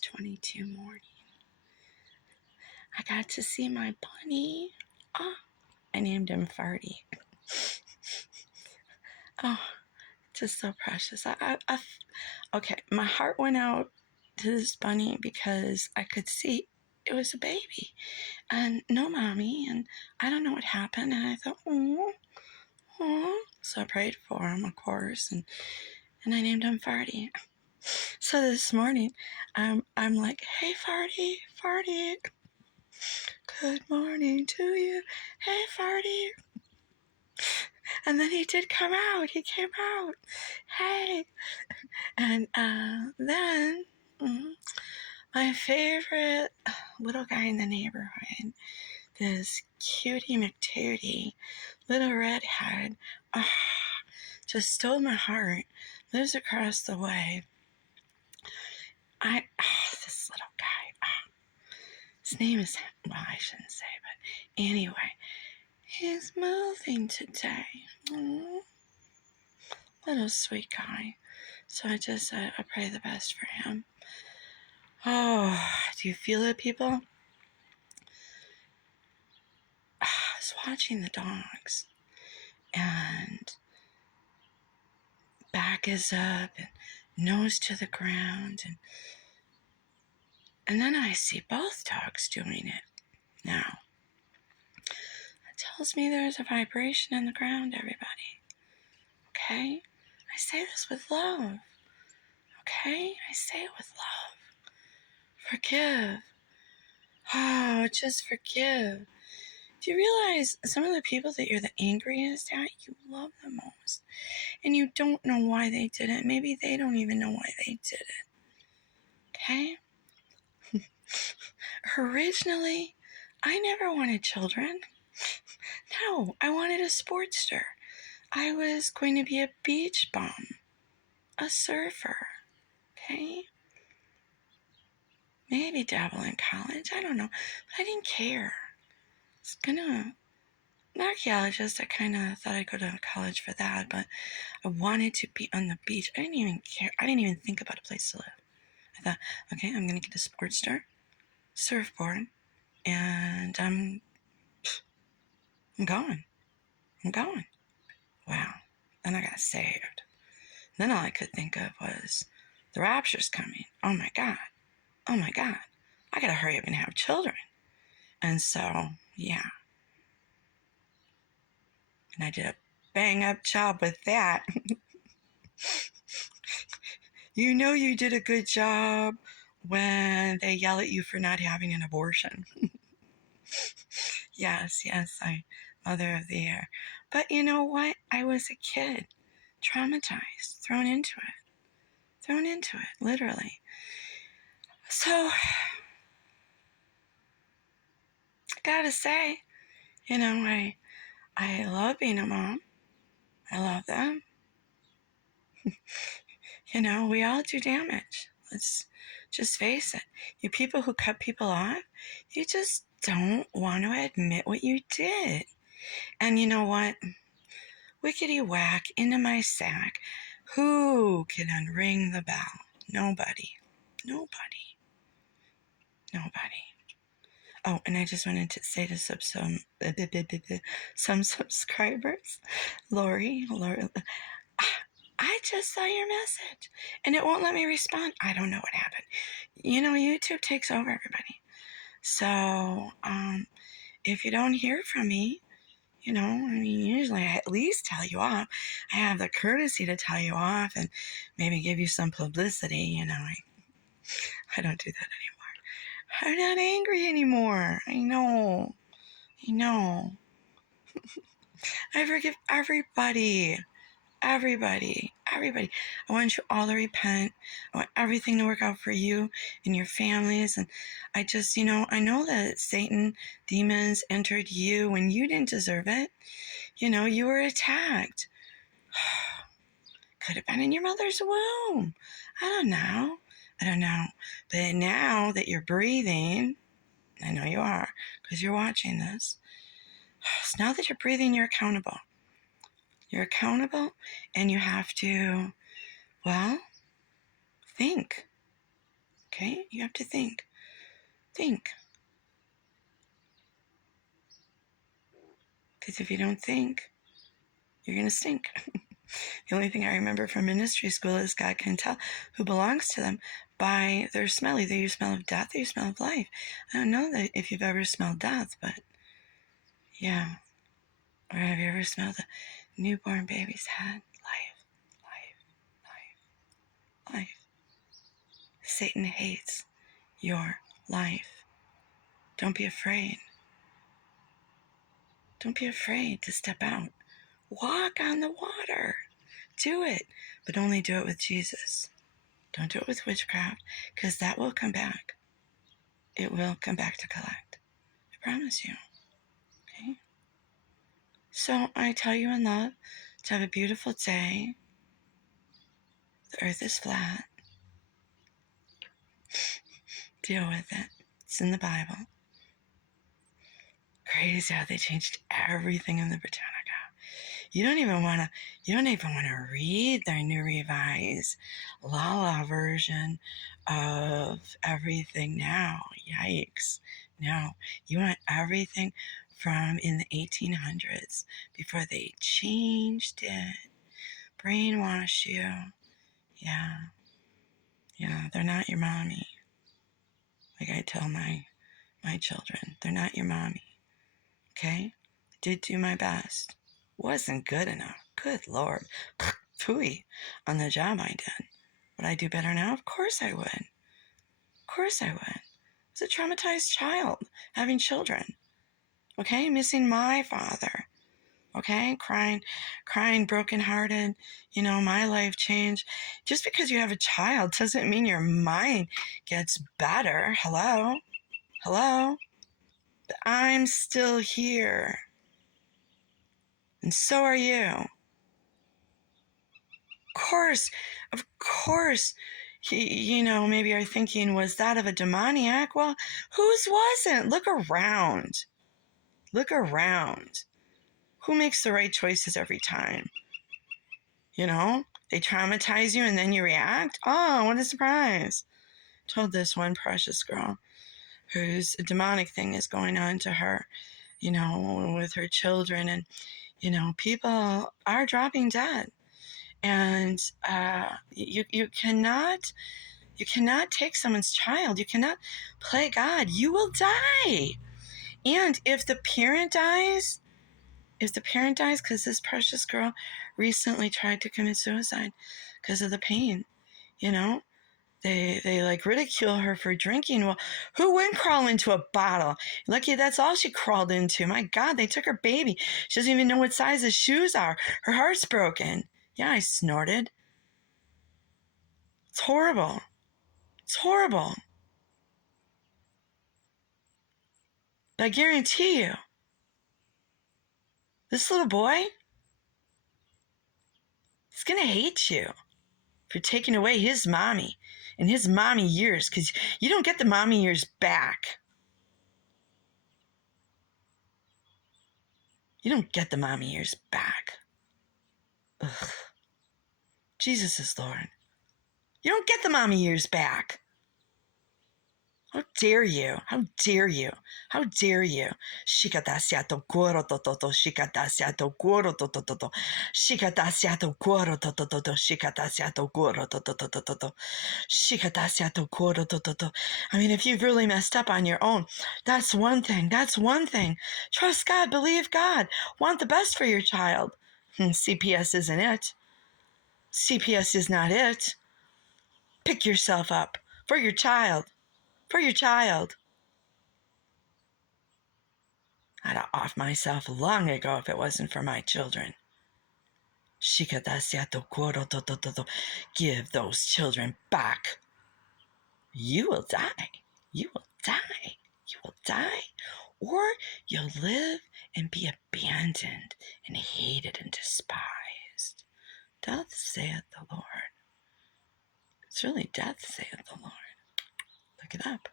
22 morning, I got to see my bunny. Oh, I named him Farty. Oh, just so precious. Okay, my heart went out to this bunny because I could see it was a baby and no mommy, and I don't know what happened. And I thought, oh. So I prayed for him, of course, and I named him Farty. So this morning, I'm like, hey, Farty, Farty, good morning to you. Hey, Farty. And then he did come out. He came out. Hey. And then my favorite little guy in the neighborhood, this cutie McTootie, little redhead, just stole my heart, lives across the way. This little guy, his name is, well, I shouldn't say, but anyway, he's moving today. Little sweet guy. So I pray the best for him. Oh, do you feel it, people? I was watching the dogs, and back is up and nose to the ground, and then I see both dogs doing it. Now, that tells me there's a vibration in the ground, everybody. Okay? I say this with love. Okay? I say it with love. Forgive. Oh, just forgive. Do you realize some of the people that you're the angriest at, you love the most? And you don't know why they did it. Maybe they don't even know why they did it. Okay? Originally, I never wanted children. No, I wanted a sportster. I was going to be a beach bum, a surfer. Okay? Maybe dabble in college. I don't know. But I didn't care. An archaeologist, I kind of thought I'd go to college for that, but I wanted to be on the beach. I didn't even care. I didn't even think about a place to live. I thought, okay, I'm going to get a Sportster, surfboard, and I'm going. Wow. Then I got saved. Then all I could think of was, the rapture's coming. Oh my God. I got to hurry up and have children. And so, yeah. And I did a bang-up job with that. You know you did a good job when they yell at you for not having an abortion. Yes, I Mother of the Year. But you know what? I was a kid, traumatized, thrown into it, literally. So, I gotta say, I love being a mom. I love them. We all do damage. Let's just face it. You people who cut people off, you just don't want to admit what you did. And you know what? Wickety whack into my sack. Who can unring the bell? Nobody. Oh, and I just wanted to say to some subscribers, Lori, I just saw your message and it won't let me respond. I don't know what happened. YouTube takes over everybody. So, if you don't hear from me, usually I at least tell you off. I have the courtesy to tell you off and maybe give you some publicity. I don't do that anymore. I'm not angry anymore. I know. I forgive everybody. I want you all to repent. I want everything to work out for you and your families. And I just, I know that Satan, demons entered you when you didn't deserve it. You were attacked. Could have been in your mother's womb. I don't know. But now that you're breathing, I know you are because you're watching this. So now that you're breathing, you're accountable. And you have to, think. Okay? You have to think. Think. Because if you don't think, you're going to stink. The only thing I remember from ministry school is God can tell who belongs to them by their smell. Either you smell of death or you smell of life. I don't know that if you've ever smelled death, but yeah. Or have you ever smelled a newborn baby's head? Life, life, life, life. Satan hates your life. Don't be afraid. Don't be afraid to step out. Walk on the water. Do it, but only do it with Jesus. Don't do it with witchcraft, because that will come back. It will come back to collect. I promise you. Okay? So I tell you in love to have a beautiful day. The earth is flat. Deal with it. It's in the Bible. Crazy how they changed everything in the Britannica. You don't even want to read their new revised Lala version of everything now. Yikes. No, you want everything from in the 1800s before they changed it, brainwash you. Yeah, they're not your mommy. Like I tell my children, they're not your mommy. Okay? Did do my best. Wasn't good enough. Good Lord. Phooey on the job I did. Would I do better now? Of course I would. Of course I would. I was a traumatized child having children. Okay? Missing my father. Okay? Crying, brokenhearted. You know, my life changed. Just because you have a child doesn't mean your mind gets better. Hello? But I'm still here. And so are you. Of course, maybe our thinking was that of a demoniac. Well, whose wasn't? Look around. Who makes the right choices every time? They traumatize you and then you react. Oh, what a surprise. Told this one precious girl whose demonic thing is going on to her, with her children. And, people are dropping dead. And you cannot take someone's child. You cannot play God. You will die. And if the parent dies, because this precious girl recently tried to commit suicide because of the pain, they like ridicule her for drinking. Well, who wouldn't crawl into a bottle? Lucky that's all she crawled into. My God, they took her baby. She doesn't even know what size his shoes are. Her heart's broken. Yeah, I snorted. It's horrible. But I guarantee you, this little boy is going to hate you for taking away his mommy and his mommy years, because you don't get the mommy years back. You don't get the mommy years back. Ugh. Jesus is Lord. You don't get the mommy years back. How dare you? Shikatasiato goro tototo, shikatasiato goro tototo, shikatasiato goro tototo, shikatasiato goro tototo, shikatasiato goro tototo. I mean, if you've really messed up on your own, that's one thing. Trust God, believe God, want the best for your child. CPS isn't it. CPS is not it. Pick yourself up for your child. I'd have off myself long ago if it wasn't for my children. Give those children back. You will die. Or you'll live and be abandoned and hated and despised. Death saith the Lord. It's really death saith the Lord. Look it up.